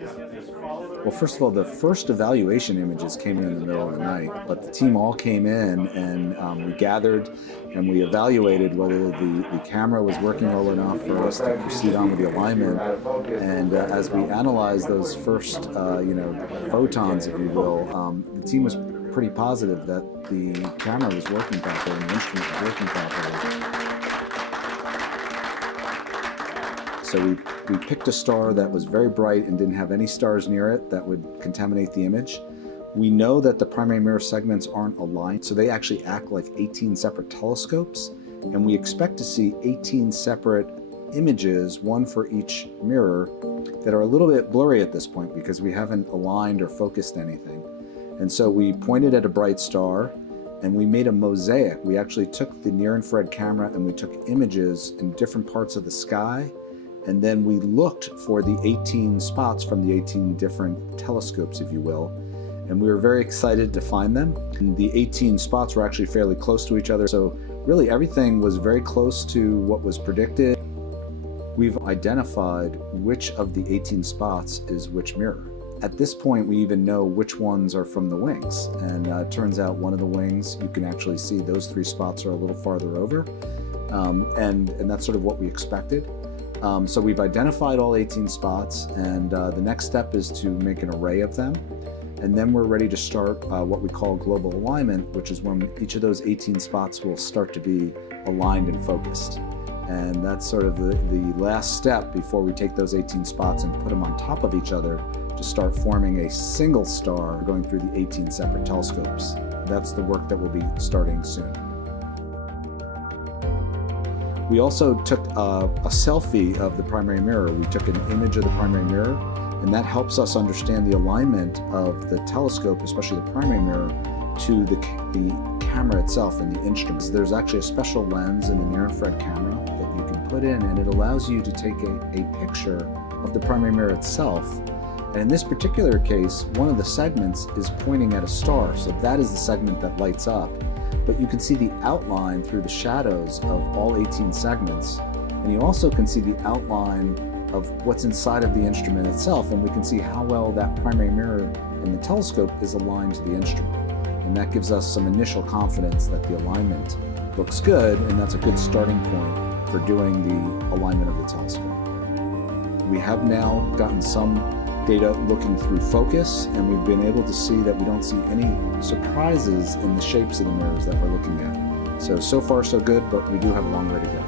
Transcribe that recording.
Well, first of all, the first evaluation images came in the middle of the night, but the team all came in and we gathered and we evaluated whether the camera was working well enough for us to proceed on with the alignment. And as we analyzed those first, photons, if you will, the team was pretty positive that the camera was working properly and the instrument was working properly. So we picked a star that was very bright and didn't have any stars near it that would contaminate the image. We know that the primary mirror segments aren't aligned, so they actually act like 18 separate telescopes, and we expect to see 18 separate images, one for each mirror, that are a little bit blurry at this point because we haven't aligned or focused anything. And so we pointed at a bright star and we made a mosaic. We actually took the near-infrared camera and we took images in different parts of the sky, and then we looked for the 18 spots from the 18 different telescopes, if you will. And we were very excited to find them. And the 18 spots were actually fairly close to each other. So really everything was very close to what was predicted. We've identified which of the 18 spots is which mirror. At this point, we even know which ones are from the wings. And it turns out one of the wings, you can actually see those 3 spots are a little farther over. And that's sort of what we expected. So we've identified all 18 spots, and the next step is to make an array of them. And then we're ready to start what we call global alignment, which is when each of those 18 spots will start to be aligned and focused. And that's sort of the last step before we take those 18 spots and put them on top of each other to start forming a single star going through the 18 separate telescopes. That's the work that will be starting soon. We also took a selfie of the primary mirror. We took an image of the primary mirror, and that helps us understand the alignment of the telescope, especially the primary mirror, to the camera itself and the instruments. There's actually a special lens in the near-infrared camera that you can put in, and it allows you to take a picture of the primary mirror itself. And in this particular case, one of the segments is pointing at a star, so that is the segment that lights up. But you can see the outline through the shadows of all 18 segments, and you also can see the outline of what's inside of the instrument itself, and we can see how well that primary mirror in the telescope is aligned to the instrument. And that gives us some initial confidence that the alignment looks good, and that's a good starting point for doing the alignment of the telescope. We have now gotten some data looking through focus, and we've been able to see that we don't see any surprises in the shapes of the mirrors that we're looking at. So far so good, but we do have a long way to go.